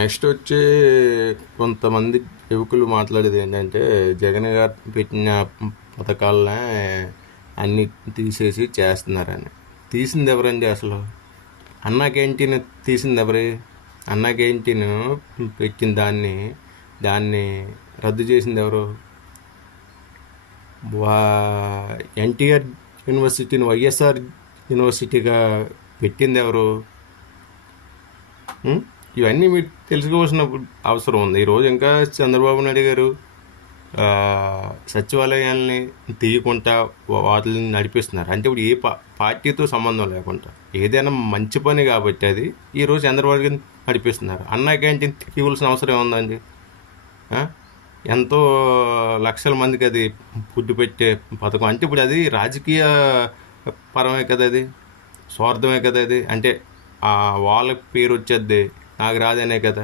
Next వచ్చి కొంతమంది యువకులు మాట్లాడేది ఏంటంటే జగన్ గారు పెట్టిన పథకాలనే అన్నీ తీసేసి చేస్తున్నారని. తీసింది ఎవరండి అసలు? అన్నా క్యాంటీన్ తీసింది ఎవరు? అన్నా క్యాంటీన్ పెట్టిన దాన్ని రద్దు చేసింది ఎవరు? ఎన్టీఆర్ యూనివర్సిటీని వైఎస్ఆర్ యూనివర్సిటీగా పెట్టింది ఎవరు? ఇవన్నీ మీకు తెలుసుకోవాల్సిన అవసరం ఉంది. ఈరోజు ఇంకా చంద్రబాబు నాయుడు గారు సచివాలయాల్ని తీయకుండా వాటిని నడిపిస్తున్నారు. అంటే ఇప్పుడు ఏ పార్టీతో సంబంధం లేకుండా ఏదైనా మంచి పని కాబట్టి అది ఈరోజు చంద్రబాబు గారిని నడిపిస్తున్నారు. అన్నా క్యాంటీన్ తీయవలసిన అవసరం ఏముందండి? ఎంతో లక్షల మందికి అది ఫుడ్ పెట్టే పథకం. అంటే ఇప్పుడు అది రాజకీయ పరమే కదా, అది స్వార్థమే కదా. అది అంటే వాళ్ళ పేరు వచ్చేది నాకు రాదనే కదా.